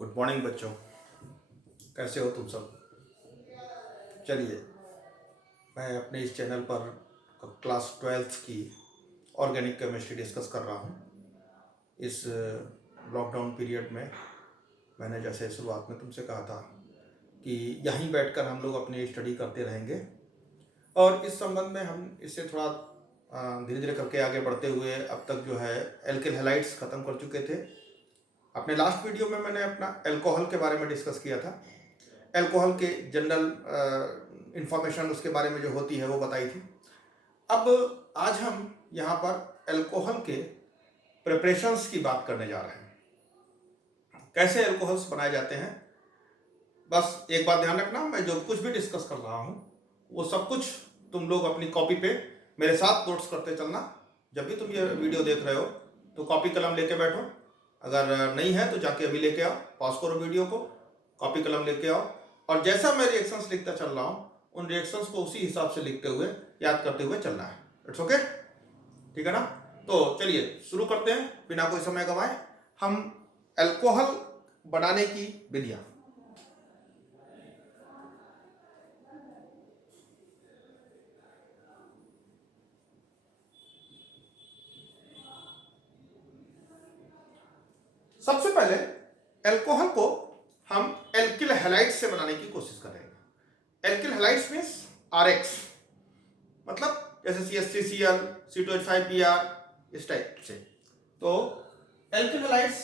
Good morning बच्चों। कैसे हो तुम सब? चलिए, मैं अपने इस चैनल पर क्लास 12th की ऑर्गेनिक केमिस्ट्री डिस्कस कर रहा हूँ। इस लॉकडाउन पीरियड में मैंने जैसे शुरुआत में तुमसे कहा था कि यहीं बैठकर हम लोग अपनी स्टडी करते रहेंगे और इस संबंध में हम इससे थोड़ा धीरे धीरे करके आगे बढ़ते हुए अब तक जो है एल्किल हैलाइड्स ख़त्म कर चुके थे। अपने लास्ट वीडियो में मैंने अपना अल्कोहल के बारे में डिस्कस किया था। अल्कोहल के जनरल इंफॉर्मेशन उसके बारे में जो होती है वो बताई थी। अब आज हम यहाँ पर अल्कोहल के प्रिपरेशंस की बात करने जा रहे हैं, कैसे अल्कोहल्स बनाए जाते हैं। बस एक बात ध्यान रखना, मैं जो कुछ भी डिस्कस कर रहा हूँ वो सब कुछ तुम लोग अपनी कॉपी पे मेरे साथ नोट्स करते चलना। जब भी तुम ये वीडियो देख रहे हो तो कॉपी कलम लेके बैठो, अगर नहीं है तो जाके अभी लेके आओ, पॉज करो वीडियो को, कॉपी कलम लेके आओ और जैसा मैं रिएक्शंस लिखता चल रहा हूँ उन रिएक्शंस को उसी हिसाब से लिखते हुए याद करते हुए चलना है। इट्स ओके, ठीक है ना? तो चलिए शुरू करते हैं बिना कोई समय गंवाए। हम अल्कोहल बनाने की विधियां। सबसे पहले अल्कोहल को हम एल्किल हैलाइड्स से बनाने की कोशिश करेंगे। एल्किल हैलाइड्स मीन्स आरएक्स, मतलब जैसे CH3Cl, C2H5Br, इस टाइप से। तो एल्किल हैलाइड्स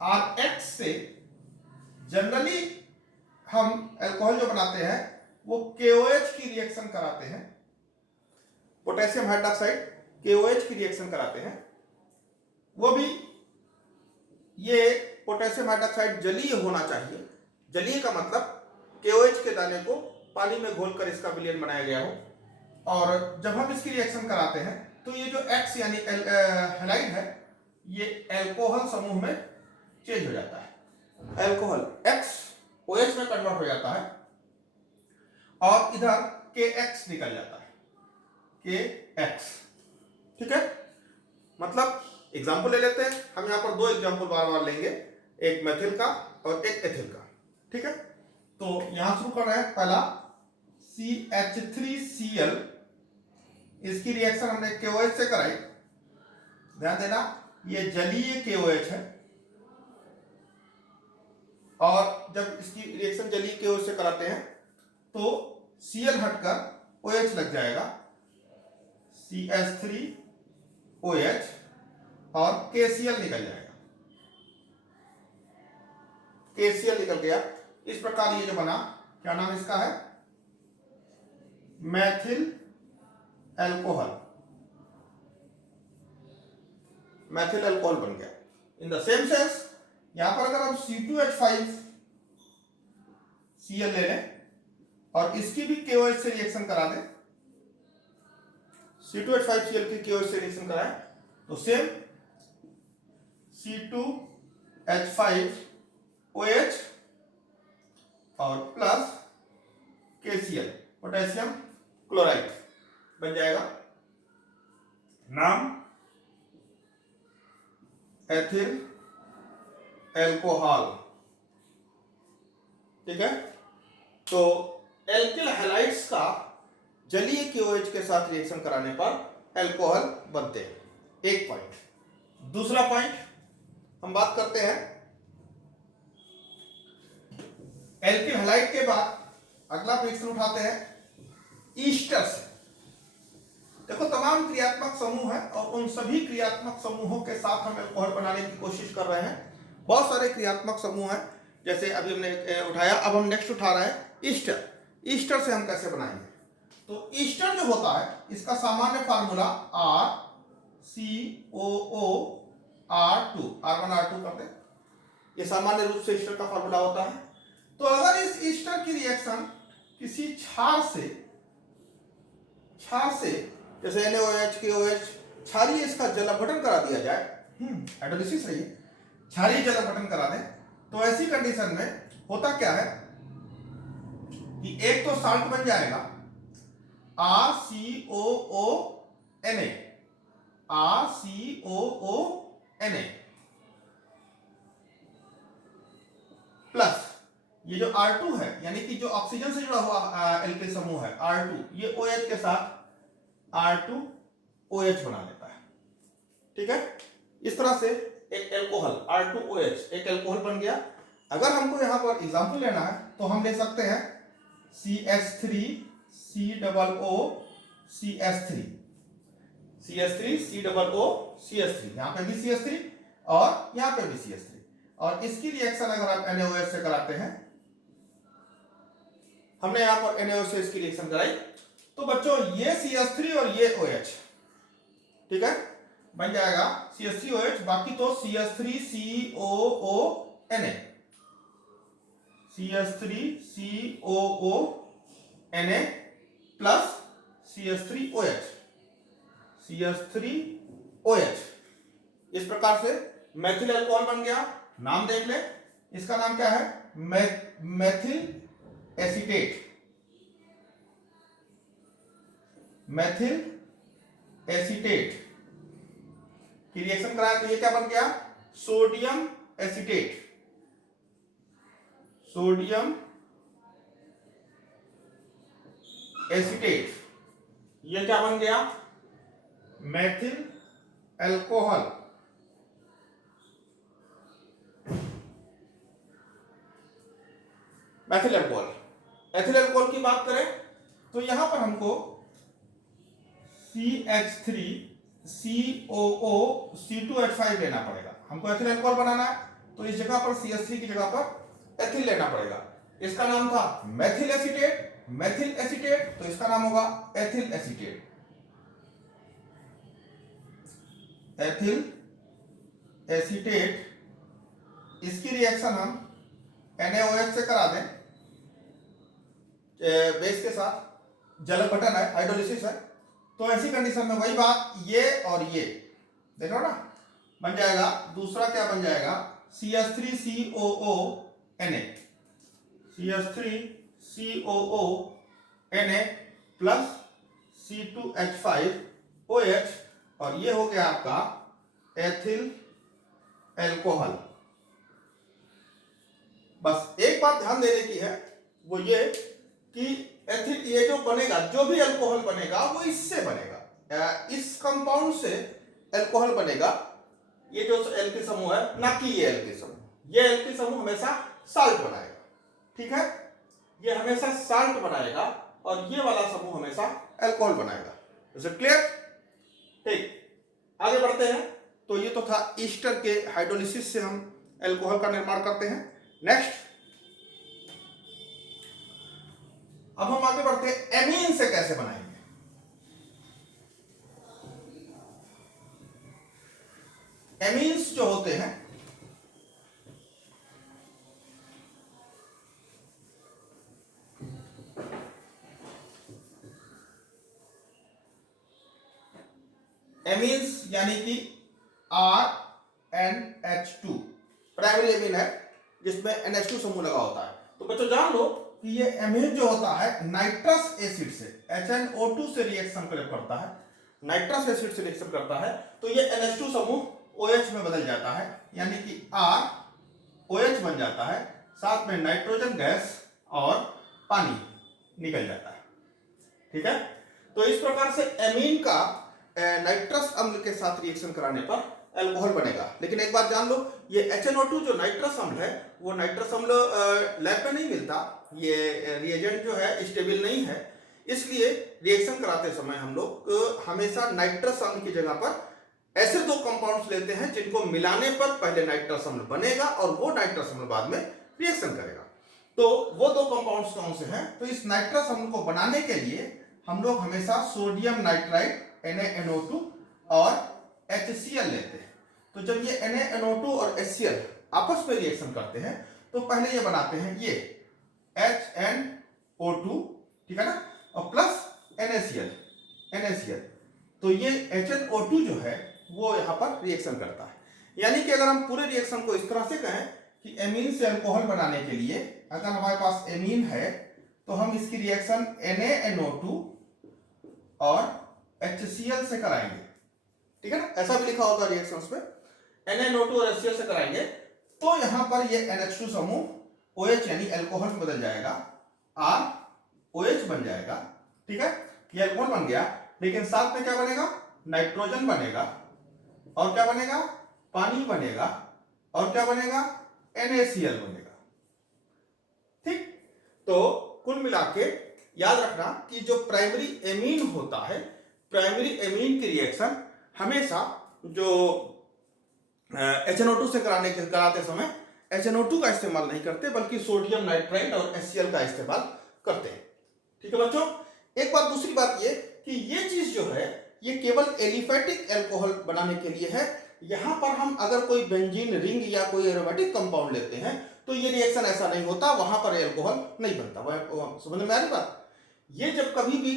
आरएक्स से जनरली हम अल्कोहल जो बनाते हैं वो KOH की रिएक्शन कराते हैं, पोटेशियम हाइड्रोक्साइड KOH की रिएक्शन कराते हैं। वो भी ये पोटेशियम हाइड्रोक्साइड जलीय होना चाहिए। जलीय का मतलब KOH के दाने को पानी में घोलकर इसका विलयन बनाया गया हो। और जब हम इसकी रिएक्शन कराते हैं तो ये जो X यानी हैलाइड है ये अल्कोहल समूह में चेंज हो जाता है। अल्कोहल X OH में कन्वर्ट हो जाता है और इधर KX निकल जाता है, KX। ठीक है, मतलब एग्जाम्पल ले लेते हैं हम। यहाँ पर दो एग्जाम्पल बार बार लेंगे, एक मेथिल का और एक एथिल का। ठीक है, तो यहां शुरू कर रहे हैं। पहला CH3Cl, इसकी रिएक्शन हमने KOH से कराई। ध्यान देना, ये जलीय KOH है और जब इसकी रिएक्शन जलीय KOH से कराते हैं तो Cl हटकर OH लग जाएगा, CH3OH, और KCl निकल जाएगा, KCl निकल गया। इस प्रकार ये जो बना, क्या नाम इसका है? मैथिल अल्कोहल। मैथिल अल्कोहल बन गया। इन द सेम सेंस यहां पर अगर हम C2H5Cl ले लें और इसकी भी KOH से रिएक्शन करा दें, C2H5Cl की KOH से रिएक्शन कराएं तो सेम C2H5OH और प्लस KCl, पोटेशियम क्लोराइड बन जाएगा। नाम एथिल अल्कोहल। ठीक है, तो एल्किल हैलाइड्स का जलीय KOH के साथ रिएक्शन कराने पर अल्कोहल बनते हैं। एक पॉइंट। दूसरा पॉइंट हम बात करते हैं एल्किल हैलाइड के बाद अगला प्रश्न उठाते हैं ईस्टर से। देखो, तमाम क्रियात्मक समूह है और उन सभी क्रियात्मक समूहों के साथ हम अल्कोहल बनाने की कोशिश कर रहे हैं। बहुत सारे क्रियात्मक समूह हैं, जैसे अभी हमने उठाया, अब हम नेक्स्ट उठा रहे हैं ईस्टर। ईस्टर से हम कैसे बनाएंगे? तो ईस्टर जो होता है इसका सामान्य फार्मूला RCOOR2, R1R2 कर दे, ये सामान्य रूप से ईस्टर का फार्मूला होता है। तो अगर इस ईस्टर की रिएक्शन किसी क्षार से जैसे NaOH KOH, क्षारीय इसका जल अपघटन करा दिया जाए, हाइड्रोलिसिस रही, क्षारीय जल अपघटन करा दें, तो ऐसी कंडीशन में होता क्या है कि एक तो साल्ट बन जाएगा RCOONA, RCOONA, R2 है, यानी कि जो ऑक्सीजन से जुड़ा हुआ एल्किल समूह है R2, ये OH के साथ R2OH बना लेता है। ठीक है, इस तरह से एक एल्कोहल R2OH एक एल्कोहल बन गया। अगर हमको यहाँ पर एग्जाम्पल लेना है तो हम ले सकते हैं CH3COOCH3, CH3COOCH3, यहाँ पे भी CH3 और यहाँ पे भी CH3, और इसकी रिएक्शन अगर आप NaOH से कराते हैं, हमने यहाँ पर NaOH से इसकी रिएक्शन कराई, तो बच्चों ये CH3 और ये OH, ठीक है, बन जाएगा CH3OH, बाकी तो CH3COONA, CH3COONA प्लस CH3OH। इस प्रकार से मैथिल अल्कोहल बन गया। नाम देख ले, इसका नाम क्या है? मैथिल एसीटेट, मैथिल एसीटेट की रिएक्शन कराया तो ये क्या बन गया? सोडियम एसीटेट, सोडियम एसीटेट, ये क्या बन गया? Maithil alcohol. Maithil alcohol, ethyl alcohol की बात करें तो यहां पर हमको CH3COOC2H5 लेना पड़ेगा। हमको एथिल अल्कोहल बनाना है तो इस जगह पर CH3 की जगह पर एथिल लेना पड़ेगा। इसका नाम था मैथिल एसीटेट, मैथिल एसीटेट, तो इसका नाम होगा एथिल एसीटेट, एथिल एसीटेट। इसकी रिएक्शन हम NaOH से करा दें, बेस के साथ, जल बटन है, हाइड्रोलिसिस है, तो ऐसी कंडीशन में वही बात, ये और ये देखो ना, बन जाएगा। दूसरा क्या बन जाएगा? CH3COONA, CH3COONA प्लस C2H5OH, और ये हो गया आपका एथिल अल्कोहल। बस एक बात ध्यान देने की है, वो ये कि एथिल, ये जो बनेगा, जो भी अल्कोहल बनेगा वो इससे बनेगा, इस कंपाउंड से अल्कोहल बनेगा। ये जो एल्किल समूह है, ना कि ये एल्किल समूह, ये एल्किल समूह हमेशा साल्ट बनाएगा। ठीक है, ये हमेशा साल्ट बनाएगा और ये वाला समूह हमेशा अल्कोहल बनाएगा। Is it clear? ठीक, आगे बढ़ते हैं। तो ये तो था ईस्टर के हाइड्रोलिसिस से हम अल्कोहल का निर्माण करते हैं। नेक्स्ट, अब हम आगे बढ़ते हैं एमीन से कैसे बनाएंगे। एमीन्स जो होते हैं, एमीन्स यानी कि RNH2 प्राइमरी एमीन है जिसमें NH2 समूह लगा होता है। तो बच्चों जान लो कि ये एमीन जो होता है नाइट्रस एसिड से, HNO2 से रिएक्शन करता है, नाइट्रस एसिड से रिएक्शन करता है, तो ये NH2 समूह OH में बदल जाता है, यानी कि ROH बन जाता है, साथ में नाइट्रोजन गैस और पानी निकल जाता है। ठीक है, तो इस प्रकार से एमीन का नाइट्रस अम्ल के साथ रिएक्शन कराने पर अल्कोहल बनेगा। लेकिन एक बात जान लो, ये HNO2 जो नाइट्रस अम्ल है, वो नाइट्रस अम्ल लैब में नहीं मिलता, ये रिएजेंट जो है स्टेबल नहीं है, इसलिए रिएक्शन कराते समय हम लोग हमेशा नाइट्रस अम्ल की जगह पर ऐसे दो कंपाउंड्स लेते हैं जिनको मिलाने पर पहले नाइट्रस अम्ल बनेगा और वो नाइट्रस अम्ल बाद में रिएक्शन करेगा। तो वो दो कंपाउंड्स कौन से हैं? तो इस नाइट्रस अम्ल को बनाने के लिए हम लोग हमेशा सोडियम नाइट्राइड NaNO2 और HCl लेते हैं। तो जब ये NaNO2 और HCl आपस में रिएक्शन करते हैं तो पहले ये बनाते हैं ये HNO2, ठीक है ना, और प्लस NaCl। तो ये HNO2 जो है वो यहाँ पर रिएक्शन करता है। यानी कि अगर हम पूरे रिएक्शन को इस तरह से कहें कि एमीन से अल्कोहल बनाने के लिए अगर हमारे पास एमीन है तो हम इसकी रिएक्शन NaNO2 और HCl से कराएंगे। ठीक है ना, ऐसा भी लिखा होगा रिएक्शंस पे, NaNO2 और HCl से कराएंगे तो यहां पर ये NH2 समूह OH यानी एल्कोहल में बदल जाएगा, R OH बन जाएगा, ठीक है, ये एल्कोहल बन गया, लेकिन साथ में क्या बनेगा, नाइट्रोजन बनेगा, और क्या बनेगा, पानी बनेगा, और क्या बनेगा, NaCl बनेगा। ठीक, तो कुल मिला के याद रखना कि जो प्राइमरी एमीन होता है, प्राइमरी एमीन की रिएक्शन हमेशा जो HNO2 से कराते समय HNO2 का इस्तेमाल नहीं करते, बल्कि सोडियम नाइट्राइट और HCl का इस्तेमाल करते हैं। ठीक है बच्चों, एक बात, दूसरी बात ये कि ये चीज जो है ये केवल एलिफेटिक एल्कोहल बनाने के लिए है। यहां पर हम अगर कोई बेंजीन रिंग या कोई एरोमेटिक कंपाउंड लेते हैं तो ये रिएक्शन ऐसा नहीं होता, वहां पर एल्कोहल नहीं बनता। समझ में आ रही बात? ये जब कभी भी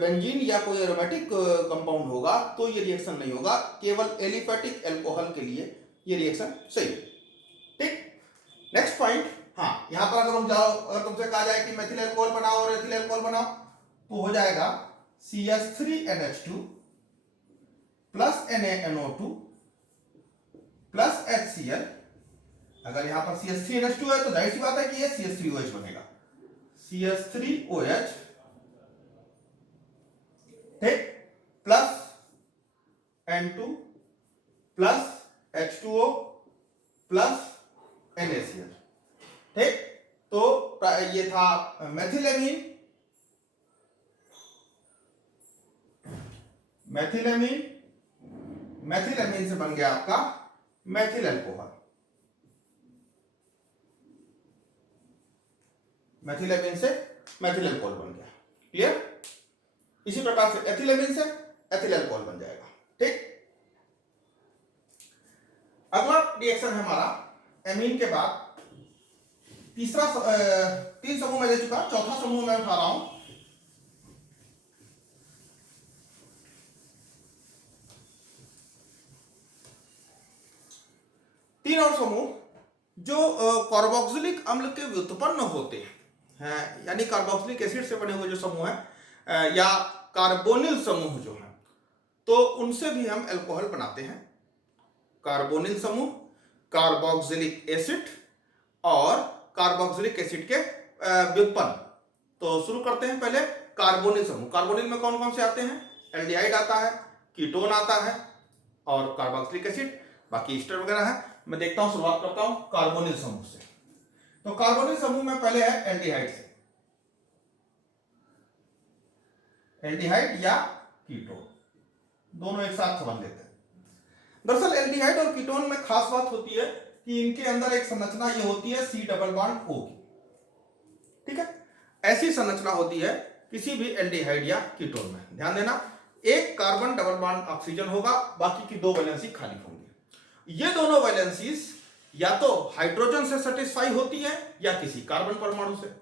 बेंजीन या कोई एरोमेटिक कंपाउंड होगा तो ये रिएक्शन नहीं होगा, केवल एलिफेटिक एल्कोहल के लिए ये रिएक्शन सही है। ठीक, नेक्स्ट पॉइंट, हाँ, यहां पर अगर तुमसे कहा जाए कि मेथिल एल्कोहल बनाओ और एथिल एल्कोहल बनाओ तो हो जाएगा CH3NH2 plus NaNO2 plus HCl। अगर यहां पर CH3NH2 है तो जाहिर सी बात है कि ये CH3OH बनेगा, CH3OH, ठीक, plus N2 plus H2O plus NaCl। ठीक, तो ये था मेथिलेमीन, मेथिलेमीन से बन गया आपका मेथिल एल्कोहल, मेथिलेमीन से मेथिल एल्कोहल बन गया। क्लियर? इसी प्रकार से एथिलेमीन से एथिल एल्कोहल बन जाएगा। ठीक, अगला रिएक्शन है हमारा एमीन के बाद तीसरा, 3 समूह में दे चुका, चौथा समूह मैं उठा रहा हूं। तीन और समूह जो कार्बोक्सिलिक अम्ल के व्युत्पन्न होते हैं, यानी कार्बोक्सिलिक एसिड से बने हुए जो समूह है या कार्बोनिल समूह जो है, तो उनसे भी हम एल्कोहल बनाते हैं। कार्बोनिल समूह, कार्बोक्सिलिक एसिड और कार्बोक्सिलिक एसिड के व्युत्पन्न। तो शुरू करते हैं पहले कार्बोनिल समूह। कार्बोनिल में कौन कौन से आते हैं? एल्डिहाइड आता है, कीटोन आता है और कार्बोक्सिलिक एसिड, बाकी ईस्टर वगैरह है। मैं देखता हूं, शुरुआत करता हूं कार्बोनिल समूह से। तो कार्बोनिल समूह में पहले है एल्डिहाइड से, एल्डिहाइड या कीटोन, दोनों एक साथ समझ लेते हैं। दरअसल एल्डिहाइड और कीटोन में खास बात होती है कि इनके अंदर एक संरचना ये होती है C डबल बॉन्ड O की। ठीक है, ऐसी संरचना होती है किसी भी एल्डिहाइड या कीटोन में। ध्यान देना, एक कार्बन डबल बॉन्ड ऑक्सीजन होगा, बाकी की 2 वैलेंसी खाली होंगे। ये दोनों वैलेंसीज या तो हाइड्रोजन से सेटिस्फाई होती है या किसी कार्बन परमाणु से।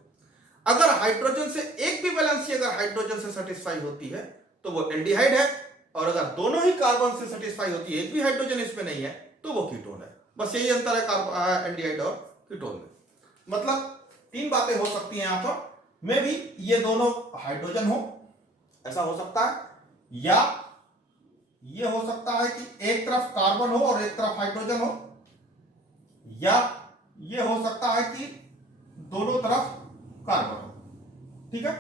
अगर हाइड्रोजन से एक भी वैलेंसी अगर हाइड्रोजन से सेटिस्फाई होती है तो वो एल्डिहाइड है, और अगर दोनों ही कार्बन से सेटिस्फाई होती है, एक भी हाइड्रोजन इसमें नहीं है, तो वो कीटोन है। बस यही अंतर है एल्डिहाइड और कीटोन में। मतलब 3 बातें हो सकती हैं यहां पर, में भी ये दोनों हाइड्रोजन हो, ऐसा हो सकता है, या ये हो सकता है कि एक तरफ कार्बन हो और एक तरफ हाइड्रोजन हो, या ये हो सकता है कि दोनों तरफ कार्बन हो। ठीक है,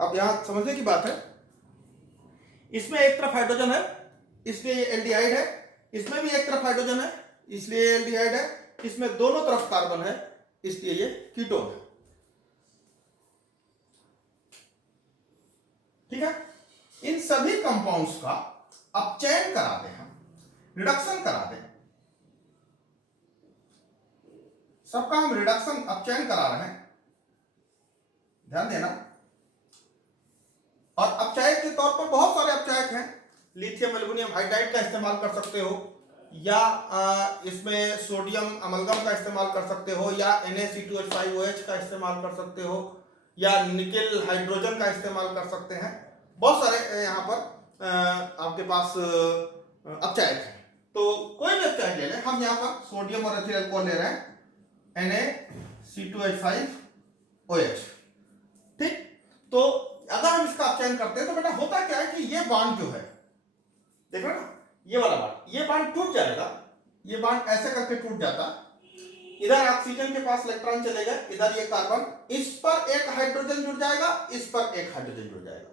अब यहां समझने की बात है, इसमें एक तरफ हाइड्रोजन है इसलिए ये एल्डिहाइड है, इसमें भी एक तरफ हाइड्रोजन है इसलिए ये एल्डिहाइड है, इसमें दोनों तरफ कार्बन है इसलिए ये कीटोन है। ठीक है, इन सभी कंपाउंड्स का अपचयन करा दें, हम रिडक्शन करा दें, सबका हम रिडक्शन अपचयन करा रहे हैं, ध्यान देना। और अपचायक के तौर पर बहुत सारे अपचायक हैं, लिथियम एल्युमिनियम हाइड्राइड का इस्तेमाल कर सकते हो, या इसमें सोडियम अमलगम का इस्तेमाल कर सकते हो, या Na(C2H5OH) का इस्तेमाल कर सकते हो, या निकेल हाइड्रोजन का इस्तेमाल कर सकते हैं। बहुत सारे यहाँ पर आपके पास अपचायक हैं, तो कोई भी अपचायक ले लें। हम यहाँ पर सोडियम और एथिल एल्कोहल ले रहे हैं, Na(C2H5OH). ठीक, तो अगर हम इसका अपचयन करते हैं तो बेटा होता क्या है कि ये बॉन्ड जो है, देखो ना, ये वाला बॉन्ड, ये बॉन्ड टूट जाएगा, ये बॉन्ड ऐसे करके टूट जाता, इधर ऑक्सीजन के पास इलेक्ट्रॉन चले गए, इधर ये कार्बन, इस पर एक हाइड्रोजन जुड़ जाएगा, इस पर एक हाइड्रोजन जुड़ जाएगा।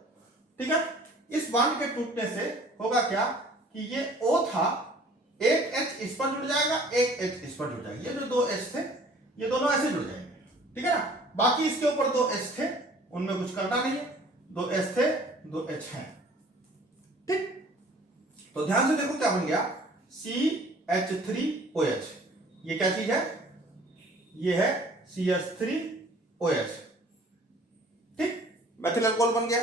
ठीक है, इस बॉन्ड के टूटने से होगा क्या कि ये O था, एक H इस पर जुड़ जाएगा, एक H इस पर जुड़ जाएगा, ये जो दो H थे ये दोनों ऐसे जुड़ जाएंगे। ठीक है ना, बाकी इसके ऊपर दो H थे, उनमें कुछ करना नहीं है, दो H थे, दो H हैं। ठीक, तो ध्यान से देखो क्या बन गया, CH3OH। ये क्या चीज है, ये है CH3OH। ठीक, मेथिल अल्कोहल बन गया।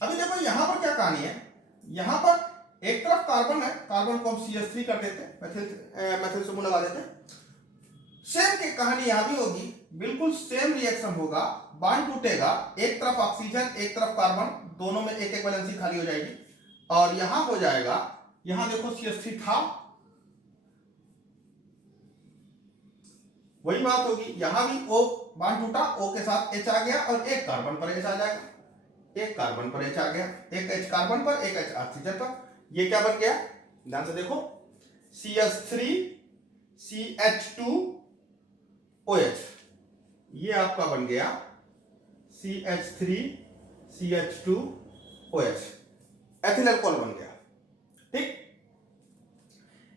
अभी देखो यहां पर क्या कहानी है, यहां पर एक तरफ कार्बन है, कार्बन को हम CH3 कर देते, मेथिल समूह लगा देते। सेम की कहानी यहां भी होगी, बिल्कुल सेम रिएक्शन होगा, बॉन्ड टूटेगा, एक तरफ ऑक्सीजन एक तरफ कार्बन, दोनों में एक एक वैलेंसी खाली हो जाएगी, और यहां हो जाएगा, यहां देखो CH3 था, वही बात होगी, यहां भी O बॉन्ड टूटा, O के साथ H आ गया और एक कार्बन पर H आ जाएगा, एक कार्बन पर H आ गया, एक H कार्बन पर, एक H ऑक्सीजन पर। ये क्या बन गया, ध्यान से देखो, CH3 CH2OH, ये आपका बन गया CH3 CH2OH, एथिल अल्कोहल बन गया। ठीक,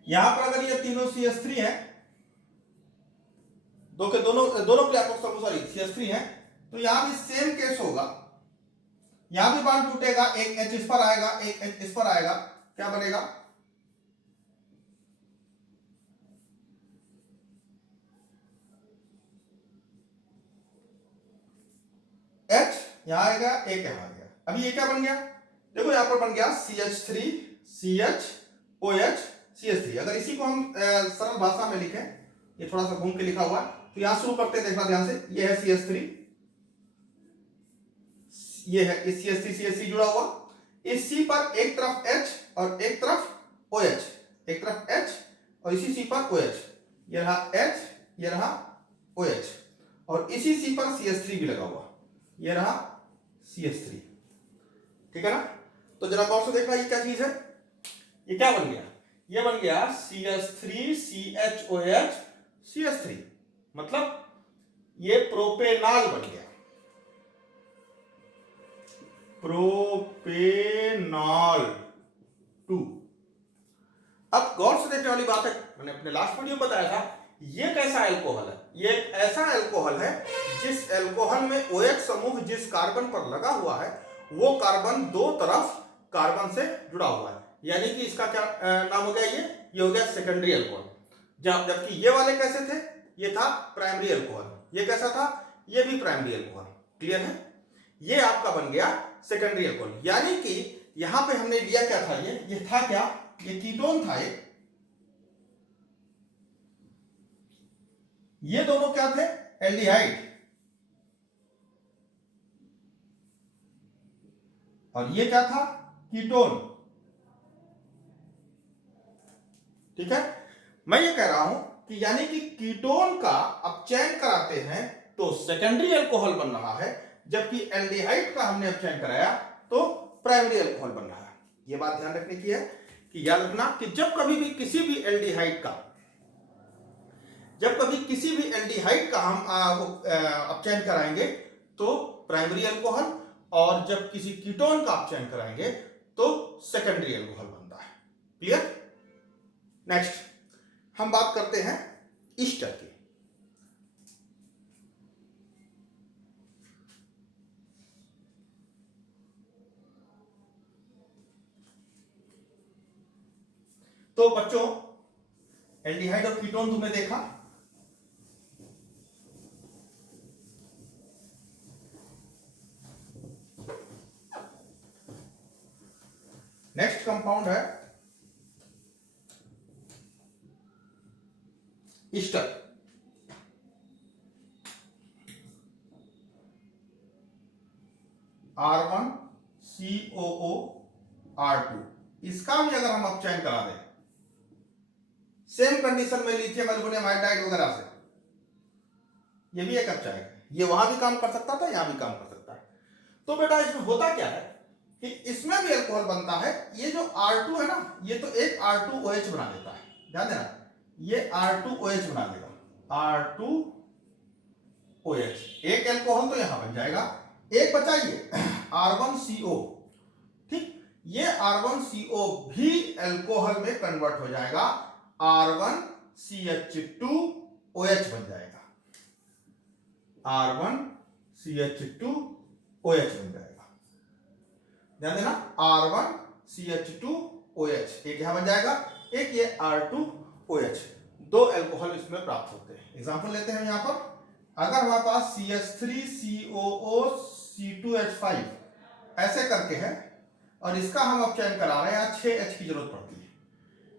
यहां पर अगर ये तीनों CH3 है, दो के दोनों सॉरी CH3 है, तो यहां भी सेम केस होगा, यहां भी बॉन्ड टूटेगा, एक H इस पर आएगा, एक H इस पर आएगा, क्या बनेगा, H यहां आएगा, एक यहां आ गया। अभी ये क्या बन गया, देखो यहां पर बन गया CH3 CHOH CH3। अगर इसी को हम सरल भाषा में लिखें, ये थोड़ा सा घूम के लिखा हुआ है, तो यहां शुरू करते हैं, देखना ध्यान से, ये है CH3, ये है इस CH3 CH3 जुड़ा हुआ, इस C पर एक तरफ H और एक तरफ OH, एक तरफ H और इसी C पर OH, ये रहा H, ये रहा OH, और इसी C पर CH3 भी लगा हुआ, ये रहा CH3। ठीक है ना, तो जरा गौर से देखना, ये क्या चीज है, ये क्या बन गया, ये बन गया CH3 CHOH CH3, मतलब ये प्रोपेनॉल बन गया, प्रोपेनॉल 2। अब गौर से देखने वाली बात है, मैंने अपने लास्ट वीडियो में बताया था, ये कैसा अल्कोहल है, ये एक ऐसा अल्कोहल है जिस अल्कोहल में OH समूह जिस कार्बन पर लगा हुआ है, वो कार्बन दो तरफ कार्बन से जुड़ा हुआ है, यानी कि इसका क्या नाम हो गया, ये हो गया सेकेंडरी अल्कोहल। जबकि ये वाले कैसे थे, ये था प्राइमरी अल्कोहल, ये कैसा था, ये भी प्राइमरी अल्कोहल। क्लियर है, ये आपका बन गया सेकेंडरी अल्कोहल, यानी कि यहां पे हमने लिया क्या था, ये था क्या, ये कीटोन था, ये दोनों क्या थे, एल्डिहाइड, और ये क्या था, कीटोन। ठीक है, मैं ये कह रहा हूं कि यानी कि कीटोन का अब चयन कराते हैं तो सेकेंडरी अल्कोहल बन रहा है, जबकि एल्डिहाइड का हमने अब चयन कराया तो प्राइमरी अल्कोहल बन रहा है। यह बात ध्यान रखने की है कि याद रखना कि जब कभी भी किसी भी एल्डिहाइड का हम अपचयन कराएंगे तो प्राइमरी अल्कोहल, और जब किसी कीटोन का अपचयन कराएंगे तो सेकेंडरी अल्कोहल बनता है। क्लियर, नेक्स्ट हम बात करते हैं ईस्टर की। तो बच्चों, एल्डिहाइड और कीटोन तुमने देखा, नेक्स्ट कंपाउंड है ईस्टर। R1COOR2, इसका भी अगर हम अपचयन करा दें सेम कंडीशन में लिथियम एल्युमिनियम हाइड्राइड वगैरह से, ये भी एक अपचयन है, ये वहां भी काम कर सकता था, यहां भी काम कर सकता है। तो बेटा इसमें होता क्या है कि इसमें भी अल्कोहल बनता है, ये जो R2 है ना, ये तो एक R2OH बना देता है, ध्यान देना, ये R2OH बना देगा, R2OH, एक एल्कोहल तो यहां बन जाएगा, एक बचा ये R1CO। ठीक, ये R1CO भी एल्कोहल में कन्वर्ट हो जाएगा, R1CH2OH बन जाएगा, R1CH2OH बन जाएगा। ध्यान देना, R1CH2OH एक यहां बन जाएगा, एक ये R2OH, दो एल्कोहल इसमें प्राप्त होते हैं। एग्जांपल लेते हैं यहां पर, अगर हमारे पास CH3COO C2H5 ऐसे करके है और इसका हम अब चयन करा रहे हैं, यहाँ 6H की जरूरत पड़ती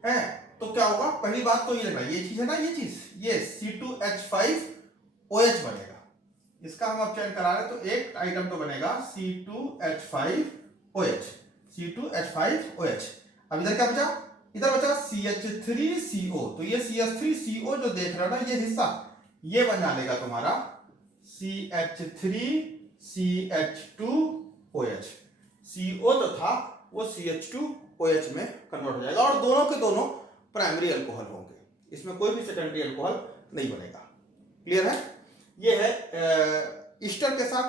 है, तो क्या होगा, पहली बात तो ये लेना, ये चीज है ना, ये चीज, ये C2H5OH बनेगा, इसका हम अब चयन करा रहे हैं, तो एक आइटम तो बनेगा C2H5OH, C2H5OH। अब इधर क्या बचा, इधर बचा CH3CO, तो ये CH3CO जो देख रहे हो ना, ये हिस्सा ये बन जाएगा तुम्हारा CH3CH2OH, CO जो था वो CH2OH में कन्वर्ट हो जाएगा, और दोनों के दोनों प्राइमरी अल्कोहल होंगे, इसमें कोई भी सेकेंडरी अल्कोहल नहीं बनेगा। क्लियर है? ये है ईस्टर के साथ,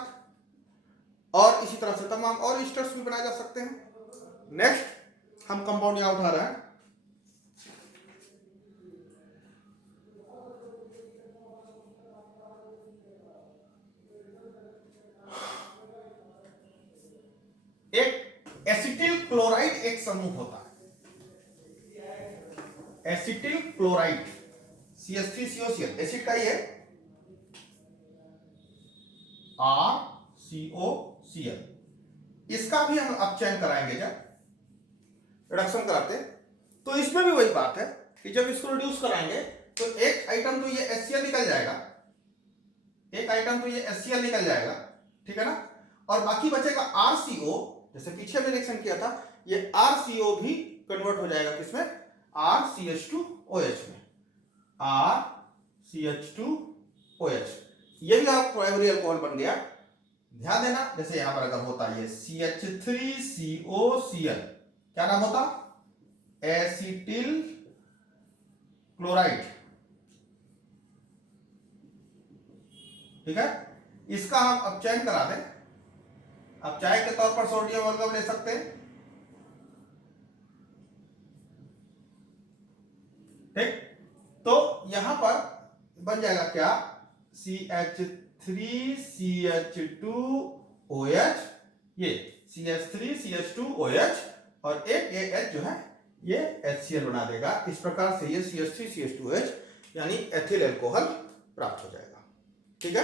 और इसी तरह से तमाम और ईस्टर्स भी बनाए जा सकते हैं। नेक्स्ट हम कंपाउंड यहां उठा रहे हैं, एक एसिटिल क्लोराइड एक समूह होता है, एसिटिल क्लोराइड CH3COCl, एसिड का ही है RCOCl, इसका भी हम अब चयन कराएंगे, जब रिडक्शन कराते तो इसमें भी वही बात है कि जब इसको रिड्यूस कराएंगे तो एक आइटम तो ये HCl निकल जाएगा, एक आइटम तो ये HCl निकल जाएगा, ठीक है ना, और बाकी बचेगा RCO, जैसे पीछे में रिएक्शन किया था, ये RCO भी कन्वर्ट हो जाएगा किसमें, RCH2OH में, RCH2OH, ये भी आप प्राइमरी अल्कोहल बन गया। ध्यान देना, जैसे यहां पर अगर होता है ये CH3COCl, क्या नाम होता, एसिटिल क्लोराइड, ठीक है, इसका हम अब चयन करा दें, अब चाय के तौर पर सोडियम अमलगम ले सकते हैं, ठीक, तो यहां पर बन जाएगा क्या, CH3CH2OH, ये CH3CH2OH, और एक ये H जो है ये HCl बना देगा, इस प्रकार से ये CH3CH2OH यानी एथिल अल्कोहल प्राप्त हो जाएगा। ठीक है,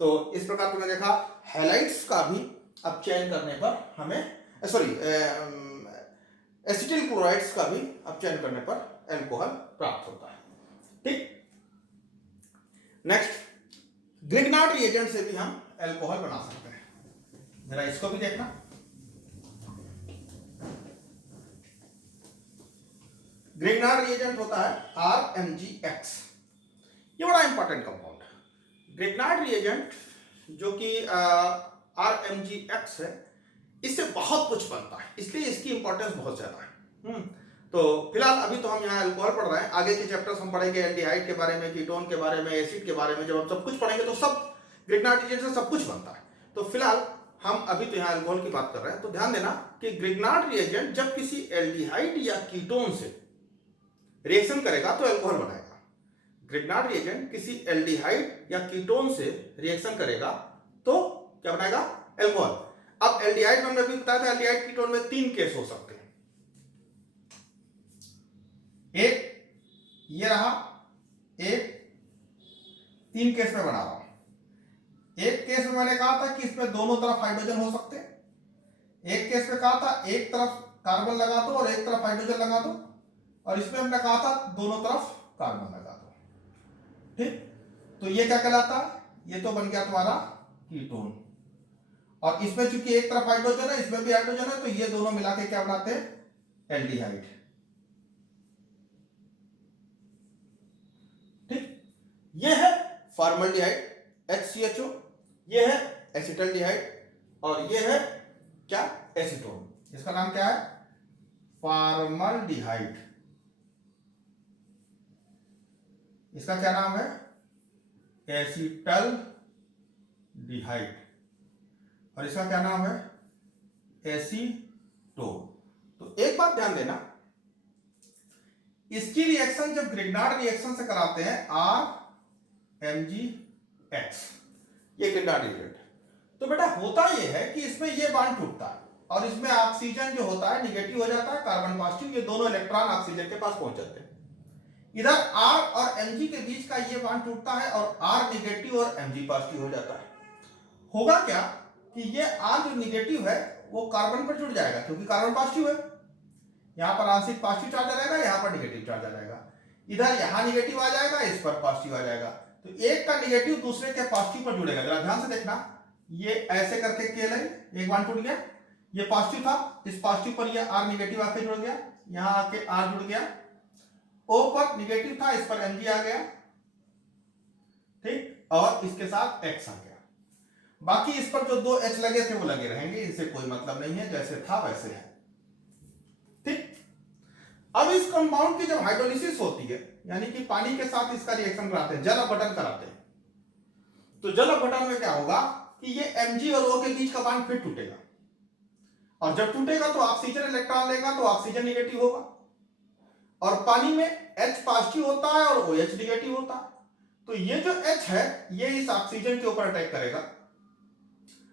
तो इस प्रकार तुमने देखा हैलाइड्स का भी अब चयन करने पर हमें, सॉरी, एसिटिल क्लोराइड्स का भी अब चयन करने पर अल्कोहल प्राप्त होता है। ठीक, नेक्स्ट, ग्रिग्नार्ड रिएजेंट से भी हम अल्कोहल बना सकते हैं, जरा इसको भी देखना। ग्रिग्नार्ड रिएजेंट होता है RMgX, ये बड़ा इंपॉर्टेंट कंपाउंड है। ग्रिग्नार्ड रिएजेंट जो कि RMgX है, इससे बहुत कुछ बनता है, इसलिए इसकी इंपॉर्टेंस बहुत ज्यादा है। तो फिलहाल अभी तो हम यहाँ अल्कोहल पढ़ रहे हैं, आगे के चैप्टर्स हम पढ़ेंगे एल्डिहाइड के बारे में, कीटोन के बारे में, एसिड के बारे में। जब हम सब कुछ पढ़ेंगे तो सब ग्रिग्नार्ड रिएजेंट से सब कुछ बनता है। तो फिलहाल हम अभी तो यहाँ अल्कोहल की बात कर रहे हैं, तो ध्यान देना कि ग्रिग्नार्ड रिएजेंट जब किसी एल्डिहाइड या कीटोन से रिएक्शन करेगा तो अल्कोहल बनाएगा। ग्रिग्नार्ड रिएजेंट किसी एल्डिहाइड या कीटोन से रिएक्शन करेगा तो क्या बनाएगा, अल्कोहल। अब एल्डिहाइड में हमने भी बताया था, एल्डिहाइड कीटोन में 3 केस हो सकते हैं, एक ये रहा, एक 3 केस में बना रहा हूं। एक केस में मैंने कहा था कि इसमें दोनों तरफ हाइड्रोजन हो सकते हैं, एक केस में कहा था एक तरफ कार्बन लगा दो और एक तरफ हाइड्रोजन लगा दो, और इसमें हमने कहा था दोनों तरफ कार्बन लगा दो। ठीक, तो ये क्या कहलाता है, ये तो बन गया तुम्हारा कीटोन, और इसमें चूंकि एक तरफ हाइड्रोजन है, इसमें भी हाइड्रोजन है, तो ये दोनों मिला के क्या बनाते हैं, एल्डिहाइड। ठीक, ये है फॉर्मल्डिहाइड HCHO, ये है एसिटल्डिहाइड, और ये है क्या, एसीटोन। इसका नाम क्या है, फॉर्मल्डिहाइड। इसका क्या नाम है? एसीटल डिहाइड। और इसका क्या नाम है? एसीटोन। तो एक बात ध्यान देना, इसकी रिएक्शन जब ग्रिग्नार्ड रिएक्शन से कराते हैं RMgX, ये ग्रिग्नार्ड रिएक्ट, तो बेटा होता ये है कि इसमें ये बॉन्ड टूटता है और इसमें ऑक्सीजन जो होता है निगेटिव हो जाता है, कार्बन पॉजिटिव, ये दोनों इलेक्ट्रॉन ऑक्सीजन के पास पहुंच जाते हैं। इधर R और Mg के बीच का ये बॉन्ड टूटता है और R निगेटिव और Mg पॉजिटिव हो जाता है। होगा क्या कि ये R जो निगेटिव है वो कार्बन पर जुड़ जाएगा, क्योंकि कार्बन पॉजिटिव है, यहां पर आंशिक पॉजिटिव चार्ज आ जाएगा, यहां पर निगेटिव चार्ज आ जाएगा, इधर यहां निगेटिव आ जाएगा, इस पर पॉजिटिव आ जाएगा, तो एक का निगेटिव दूसरे के पॉजिटिव पर जुड़ेगा। जरा ध्यान से देखना, ये ऐसे करके केवल एक बॉन्ड टूट गया, ये पॉजिटिव था, इस पॉजिटिव पर ये R निगेटिव आके जुड़ गया, यहां आके R जुड़ गया, O पर निगेटिव था, इस पर Mg आ गया, ठीक, और इसके साथ X आ गया। बाकी इस पर जो दो H लगे थे वो लगे रहेंगे, इनसे कोई मतलब नहीं है, जैसे था वैसे है, ठीक। अब इस कंपाउंड की जब हाइड्रोलिसिस होती है, यानी कि पानी के साथ इसका रिएक्शन कराते हैं, जल अपघटन कराते हैं, तो जल अपघटन में क्या होगा कि ये Mg और O के बीच का बॉन्ड फिर टूटेगा, और जब टूटेगा तो ऑक्सीजन इलेक्ट्रॉन लेगा तो ऑक्सीजन निगेटिव होगा, और पानी में H पॉजिटिव होता है और OH निगेटिव होता है, तो ये जो H है ये इस ऑक्सीजन के ऊपर अटैक करेगा,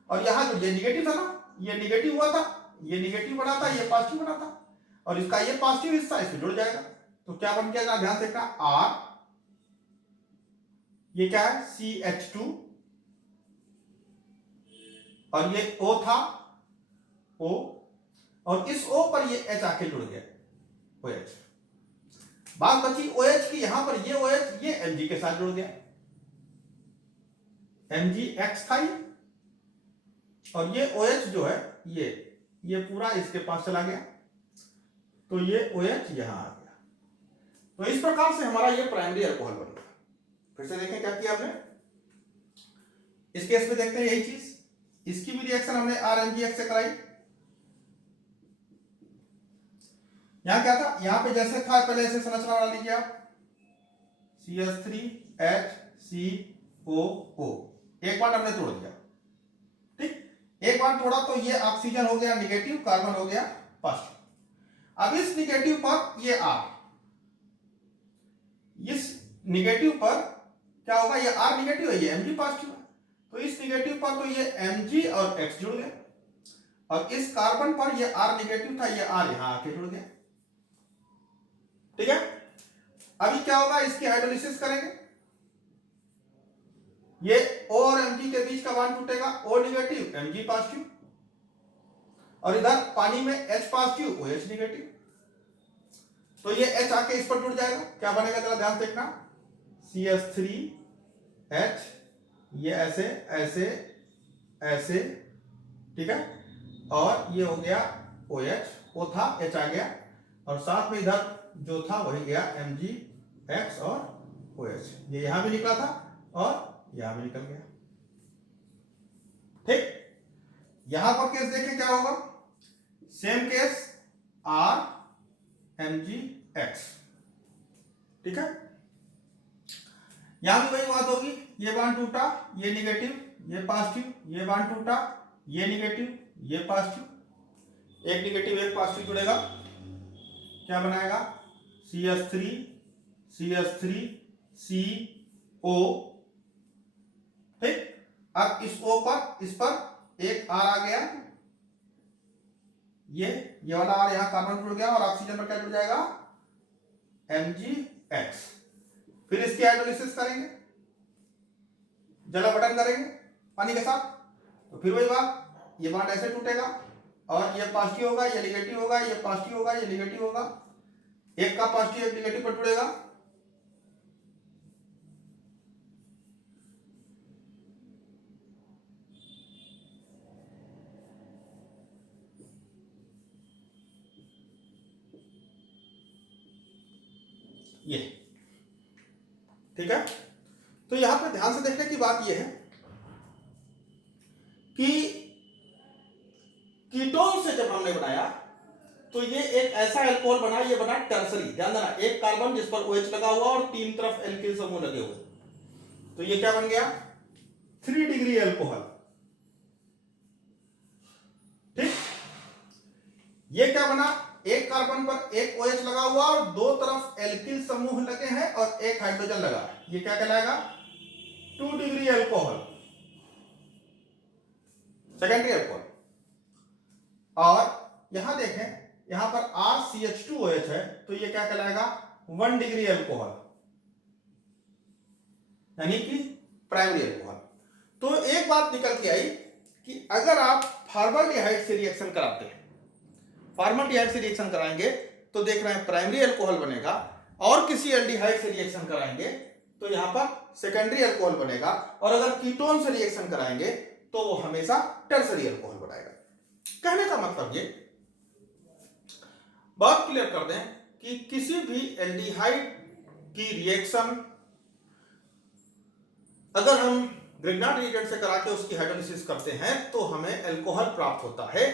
और यहां जो ये निगेटिव था ना, ये निगेटिव हुआ था, ये निगेटिव बना था, ये पॉजिटिव बना था, और इसका ये पॉजिटिव हिस्सा इसमें जुड़ जाएगा, तो क्या बन गया, ध्यान से देखना, R, ये क्या है, CH2, और ये O था, O, और इस O पर ये H आके जुड़ गया, OH। बात बची OH की, यहां पर ये OH ये Mg के साथ जुड़ गया, MgX था ये, और ये OH जो है ये पूरा इसके पास चला गया, तो ये OH यहां आ गया। तो इस प्रकार से हमारा ये प्राइमरी अल्कोहल बन गया। फिर से देखें क्या किया हमने, इस केस में देखते हैं यही चीज, इसकी भी रिएक्शन हमने RMgX से कराई। यहां क्या था, यहां पे जैसे था पहले ऐसे संरचना बना लीजिए आप, CH3HCOO, एक बार हमने तोड़ दिया, ठीक, एक बार तोड़ा तो ये ऑक्सीजन हो गया निगेटिव, कार्बन हो गया पॉजिटिव। अब इस निगेटिव पर ये R, इस निगेटिव पर क्या होगा, ये R निगेटिव है, ये Mg पॉजिटिव है, तो इस निगेटिव पर तो ये Mg और X जुड़ गए, और इस कार्बन पर ये R निगेटिव था, ये R यहां आके जुड़ गया, ठीक है। अभी क्या होगा, इसकी हाइड्रोलिसिस करेंगे, ये O और Mg के बीच का बॉन्ड टूटेगा, O निगेटिव Mg पॉजिटिव, और इधर पानी में H पॉजिटिव OH निगेटिव, तो ये H आके इस पर जुड़ जाएगा, क्या बनेगा जरा ध्यान देखना, CH3H, ये ऐसे ऐसे ऐसे, ठीक है, और ये हो गया OH, O था, H आ गया, और साथ में इधर जो था वही गया MgX और OH, ये यहां भी निकला था और यहां भी निकल गया, ठीक। यहां पर केस देखें क्या होगा, सेम केस RMgX, ठीक है। यहां भी वही बात होगी, ये बॉन्ड टूटा, ये निगेटिव, ये पॉजिटिव, ये बॉन्ड टूटा, ये निगेटिव, ये पॉजिटिव, एक निगेटिव एक पॉजिटिव जुड़ेगा, क्या बनाएगा, CH3CO, ठीक। अब इस O पर, इस पर एक R आ गया, ये वाला R यहां कार्बन जुड़ गया, और ऑक्सीजन पर क्या जुड़ जाएगा, MgX। फिर इसकी हाइड्रोलिसिस करेंगे, जल अपघटन करेंगे पानी के साथ, तो फिर वही बात, ये बॉन्ड ऐसे टूटेगा, और ये पॉजिटिव होगा, ये निगेटिव होगा, ये पॉजिटिव होगा, ये निगेटिव होगा, एक का पॉजिटिव एक निगेटिव पर जुड़ेगा, ये, ठीक है। तो यहां पे ध्यान से देखने की बात यह है कि कीटोन से जब हमने बनाया तो तो ये एक ऐसा एल्कोहल बना, ये बना टर्सरी। ध्यान देना, एक कार्बन जिस पर OH लगा हुआ और तीन तरफ एल्किल समूह लगे हुए, तो ये क्या बन गया 3 डिग्री एल्कोहल। ठीक, ये क्या बना, एक कार्बन पर एक OH लगा हुआ और दो तरफ एल्किल समूह लगे हैं और एक हाइड्रोजन लगा है, ये क्या कहलाएगा 2 डिग्री एल्कोहल, सेकेंडरी एल्कोहल। और यहां देखें, यहां पर RCH2OH है, तो ये क्या कहलाएगा 1 डिग्री एल्कोहल, यानी कि प्राइमरी एल्कोहल। तो एक बात निकल के आई कि अगर आप फॉर्मल्डिहाइड से रिएक्शन कराते हैं, फॉर्मल्डिहाइड से रिएक्शन कराएंगे तो देख रहे हैं प्राइमरी एल्कोहल बनेगा, और किसी एल्डिहाइड से रिएक्शन कराएंगे तो यहां पर सेकेंडरी एल्कोहल बनेगा, और अगर कीटोन से रिएक्शन कराएंगे तो वो हमेशा टर्सरी एल्कोहल बनाएगा। कहने का मतलब ये बात क्लियर कर दें कि किसी भी एल्डिहाइड की रिएक्शन अगर हम ग्रिग्नार्ड रिएजेंट से करा के उसकी हाइड्रोलिसिस करते हैं तो हमें एल्कोहल प्राप्त होता है,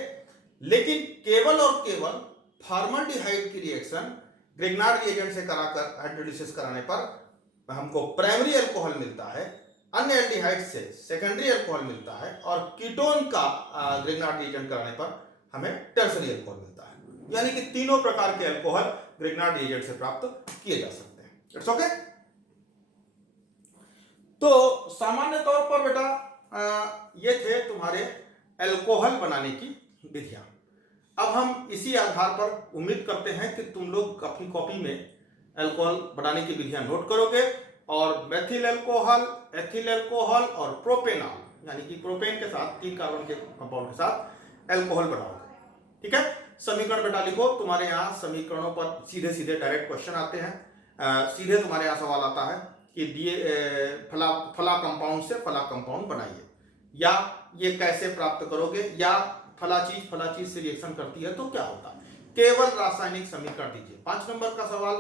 लेकिन केवल और केवल फॉर्मल्डिहाइड की रिएक्शन ग्रिग्नार्ड रिएजेंट से कराकर हाइड्रोलिसिस कराने पर हमको प्राइमरी एल्कोहल मिलता है, अन्य एल्डिहाइड से सेकेंडरी एल्कोहल मिलता है, और कीटोन का ग्रिग्नार्ड रिएजेंट कराने पर हमें टर्सरी एल्कोहल मिलता है। यानी कि तीनों प्रकार के एल्कोहल ग्रिग्नार्ड रिएजेंट से प्राप्त किए जा सकते हैं। It's okay. तो सामान्य तौर पर बेटा ये थे तुम्हारे एल्कोहल बनाने की विधियां। अब हम इसी आधार पर उम्मीद करते हैं कि तुम लोग अपनी कॉपी में एल्कोहल बनाने की विधियां नोट करोगे और मेथिल एल्कोहल, एथिल एल्कोहल और प्रोपेनॉल, यानी कि प्रोपेन के साथ 3 कार्बन के कंपाउंड के साथ एल्कोहल बनाओगे। ठीक है, समीकरण बेटा लिखो। तुम्हारे यहाँ समीकरणों पर सीधे सीधे डायरेक्ट क्वेश्चन आते हैं। सीधे तुम्हारे यहाँ सवाल आता है कि दिए फला कंपाउंड से फला कंपाउंड बनाइए, या ये कैसे प्राप्त करोगे, या फला चीज से रिएक्शन करती है तो क्या होता है। केवल रासायनिक समीकरण दीजिए। 5 नंबर का सवाल,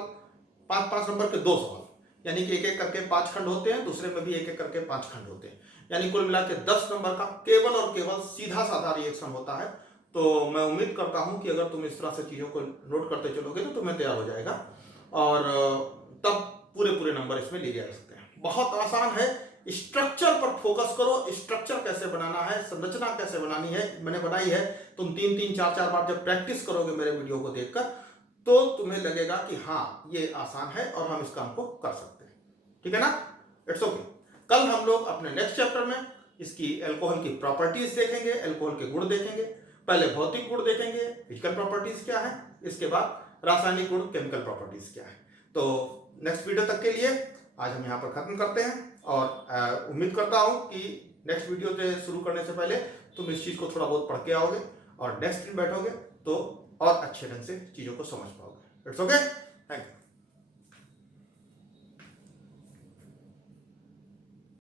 5 नंबर के 2 सवाल, यानी कि एक एक करके 5 खंड होते हैं, दूसरे में भी एक एक करके 5 खंड होते हैं, यानी कुल मिला के 10 नंबर का केवल और केवल सीधा साधा रिएक्शन होता है। तो मैं उम्मीद करता हूं कि अगर तुम इस तरह से चीजों को नोट करते चलोगे तो तुम्हें तैयार हो जाएगा, और तब पूरे नंबर इसमें लिए जा सकते हैं। बहुत आसान है, स्ट्रक्चर पर फोकस करो। स्ट्रक्चर कैसे बनाना है, संरचना कैसे बनानी है, मैंने बनाई है। तुम 3-3, 4-4 बार जब प्रैक्टिस करोगे मेरे वीडियो को देखकर, तो तुम्हें लगेगा कि हाँ ये आसान है और हम इस काम को कर सकते हैं। ठीक है ना, इट्स ओके। कल हम लोग अपने नेक्स्ट चैप्टर में इसकी एल्कोहल की प्रॉपर्टीज देखेंगे, एल्कोहल के गुण देखेंगे। पहले भौतिक गुण देखेंगे, फिजिकल प्रॉपर्टीज क्या है, इसके बाद रासायनिक गुण, केमिकल प्रॉपर्टीज क्या है। तो नेक्स्ट वीडियो तक के लिए आज हम यहाँ पर खत्म करते हैं, और उम्मीद करता हूँ कि नेक्स्ट वीडियो से शुरू करने से पहले तुम इस चीज को थोड़ा बहुत पढ़ के आओगे और नेक्स्ट दिन बैठोगे तो और अच्छे ढंग से चीजों को समझ पाओगे। It's okay.